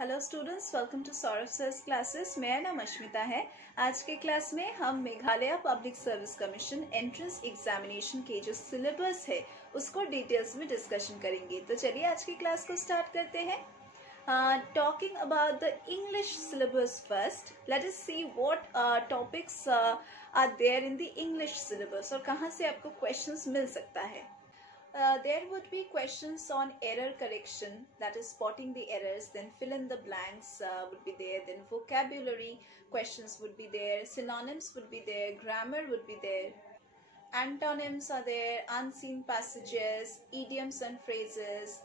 Hello students, welcome to Saurabh sir's classes. मेरा नाम अश्मिता है। आज के क्लास में हम Meghalaya public service commission entrance examination के जो सिलेबस है उसको डिटेल्स में डिस्कशन करेंगे। तो चलिए आज की क्लास को स्टार्ट करते हैं। Talking about the English syllabus first, let us see what topics are there in the English syllabus और कहाँ से आपको क्वेश्चंस मिल सकता है। There would be questions on error correction, that is spotting the errors, then fill in the blanks would be there, then vocabulary questions would be there, synonyms would be there, grammar would be there, antonyms are there, unseen passages, idioms and phrases,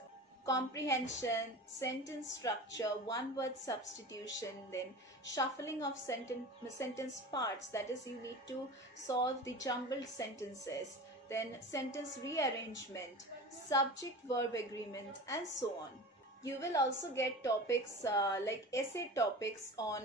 comprehension, sentence structure, one word substitution, then shuffling of sentence parts, that is you need to solve the jumbled sentences, then sentence rearrangement, subject verb agreement, and so on. You will also get topics like essay topics on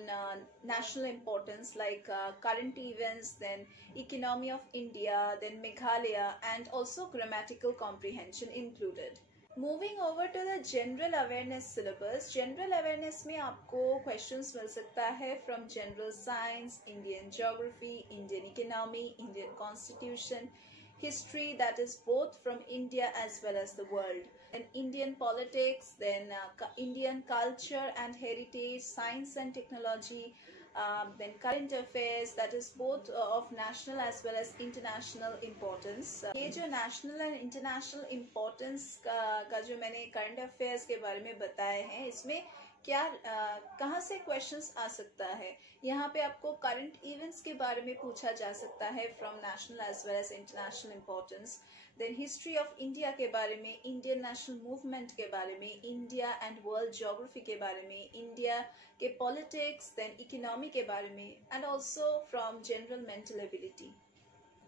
national importance like current events, then economy of India, then Meghalaya, and also grammatical comprehension included. Moving over to the general awareness syllabus. General awareness में आपको questions मिल सकता है from general science, Indian geography, Indian economy, Indian constitution, history, that is both from India as well as the world, and Indian politics, then Indian culture and heritage, science and technology, then current affairs, that is both of national as well as international importance. ये जो national and international importance का जो मैंने current affairs के बारे में बताए हैं, इसमें क्या कहाँ से क्वेश्चंस आ सकता है। यहाँ पे आपको करंट इवेंट्स के बारे में पूछा जा सकता है from national as well as international importance, then history of India के बारे में, इंडियन नेशनल मूवमेंट के बारे में, इंडिया एंड वर्ल्ड ज्योग्राफी के बारे में, इंडिया के पॉलिटिक्स, देन इकोनॉमी के बारे में, and also from general mental ability.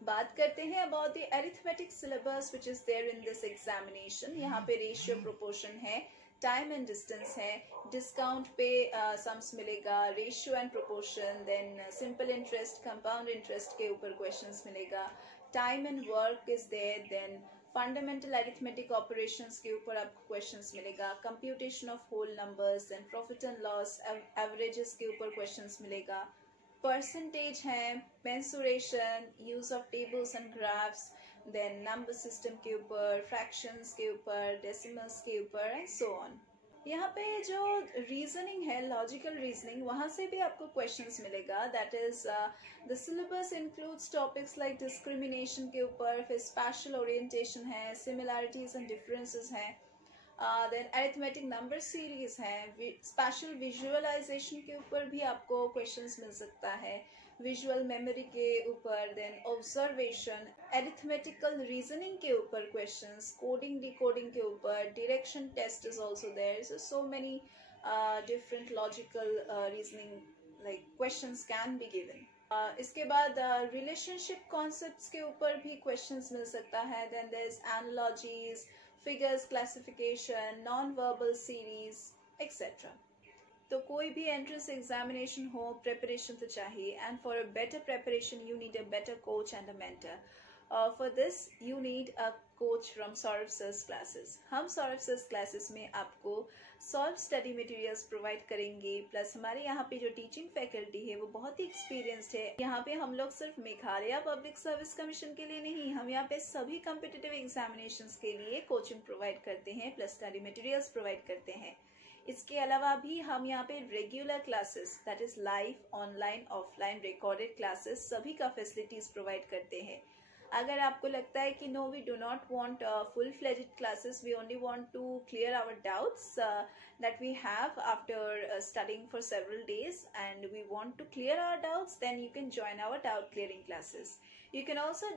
बात करते हैं about the arithmetic syllabus which is there in this examination. यहाँ पे रेशियो प्रोपोर्शन है, टाइम एंड डिस्टेंस है, डिस्काउंट पे सम्स मिलेगा, ratio and proportion, then simple interest, compound interest के ऊपर क्वेश्चंस मिलेगा, time and work is there, then fundamental arithmetic operations के ऊपर आपको क्वेश्चंस मिलेगा, computation of whole numbers, then profit and loss averages के ऊपर क्वेश्चंस मिलेगा, परसेंटेज है, mensuration, use of tables and graphs, then number system के ऊपर, फ्रैक्शंस के ऊपर, डेसिमल्स के ऊपर, एंड सो ऑन। यहाँ पे जो रीजनिंग है, लॉजिकल रीजनिंग, वहां से भी आपको क्वेश्चंस मिलेगा। That is the syllabus includes topics like discrimination के ऊपर, फिर स्पेशल ओरिएंटेशन है, सिमिलैरिटीज एंड डिफरेंसेस हैं, देन अरिथमेटिक नंबर सीरीज है, स्पेशल विजुअलाइजेशन के ऊपर भी आपको क्वेश्चंस मिल सकता है, विजुअल मेमोरी के ऊपर, देन ऑब्जर्वेशन, अरिथमेटिकल रीजनिंग के ऊपर क्वेश्चंस, कोडिंग डिकोडिंग के ऊपर, direction test is also there, so many different logical reasoning like questions can be given. इसके बाद रिलेशनशिप कॉन्सेप्ट्स के ऊपर भी क्वेश्चंस मिल सकता है, then there is analogies, figures classification, non verbal series etcetera. तो कोई भी एंट्रेंस एग्जामिनेशन हो, प्रिपरेशन तो चाहिए, and for a better preparation you need a better coach and a mentor. For this you need a coach from Saurabh sir's classes. हम Saurabh sir's classes में आपको solve study materials provide करेंगे, plus हमारे यहाँ पे जो टीचिंग फैकल्टी है वो बहुत ही एक्सपीरियंस्ड है। यहाँ पे हम लोग सिर्फ मेघालय पब्लिक सर्विस कमीशन के लिए नहीं, हम यहाँ पे सभी कॉम्पिटिटिव एग्जामिनेशंस के लिए कोचिंग प्रोवाइड करते हैं, प्लस स्टडी मटेरियल्स प्रोवाइड करते हैं। इसके अलावा भी हम यहाँ पे regular classes, that is live, online, offline, recorded classes, सभी का फैसिलिटीज प्रोवाइड करते हैं। अगर आपको लगता है कि no we do not want full fledged classes, we only want to clear our doubts that we have after studying for several days, and we want to clear our doubts, then you can join our doubt clearing classes. You can also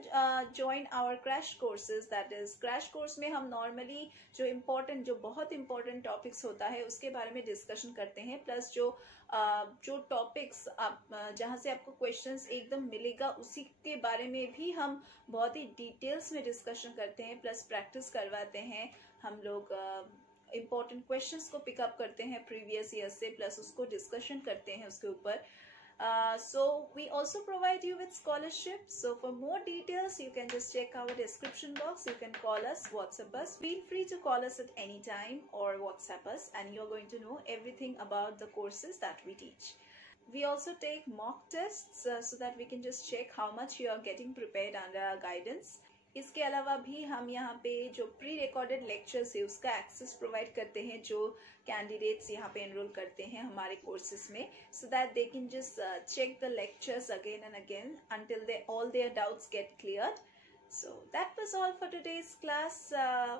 join our crash courses, that is crash course में हम normally जो बहुत important topics होता है उसके बारे में discussion करते हैं, plus जो topics आप जहाँ से आपको questions एकदम मिलेगा उसी के बारे में भी हम बहुत ही details में discussion करते हैं, plus practice करवाते हैं हम लोग। इम्पोर्टेंट क्वेश्चंस को पिकअप करते हैं प्रीवियस ईयर से, प्लस उसको डिस्कशन करते हैं उसके ऊपर। So we also provide you with scholarship. So for more details, you can just check our description box. You can call us, WhatsApp us. Feel free to call us at any time or WhatsApp us, and you're going to know everything about the courses that we teach. We also take mock tests so that we can just check how much you are getting prepared under our guidance. इसके अलावा भी हम यहाँ पे जो pre recorded lectures है उसका access provide करते हैं जो कैंडिडेट्स यहाँ पे एनरोल करते हैं हमारे कोर्सेज में, so that they can just check the lectures again and again until all their doubts get cleared. So that was all for today's class.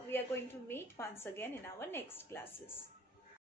We are going to meet once again in our next classes.